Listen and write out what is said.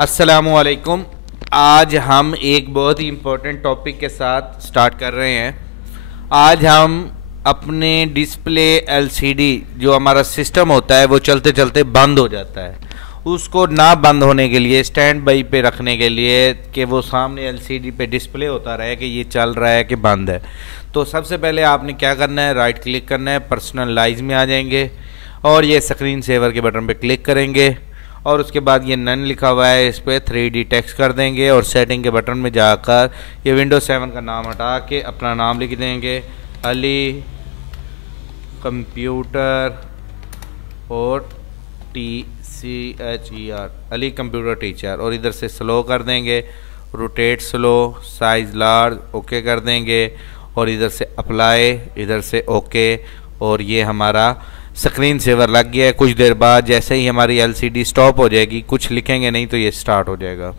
अस्सलामुअलैकुम। आज हम एक बहुत ही इम्पोर्टेंट टॉपिक के साथ स्टार्ट कर रहे हैं। आज हम अपने डिस्प्ले एलसीडी जो हमारा सिस्टम होता है वो चलते चलते बंद हो जाता है, उसको ना बंद होने के लिए स्टैंड बाई पे रखने के लिए कि वो सामने एलसीडी पे डिस्प्ले होता रहे कि ये चल रहा है कि बंद है, तो सबसे पहले आपने क्या करना है, राइट क्लिक करना है, पर्सनलाइज में आ जाएंगे और ये स्क्रीन सेवर के बटन पे क्लिक करेंगे और उसके बाद ये नन लिखा हुआ है इस पर 3D टेक्स्ट कर देंगे और सेटिंग के बटन में जाकर ये विंडोज 7 का नाम हटा के अपना नाम लिख देंगे, अली कंप्यूटर और TCHER, अली कंप्यूटर टीचर, और इधर से स्लो कर देंगे, rotate slow, size large, okay कर देंगे और इधर से अप्लाई, इधर से ओके, और ये हमारा स्क्रीन सेवर लग गया है। कुछ देर बाद जैसे ही हमारी एलसीडी स्टॉप हो जाएगी, कुछ लिखेंगे नहीं तो ये स्टार्ट हो जाएगा।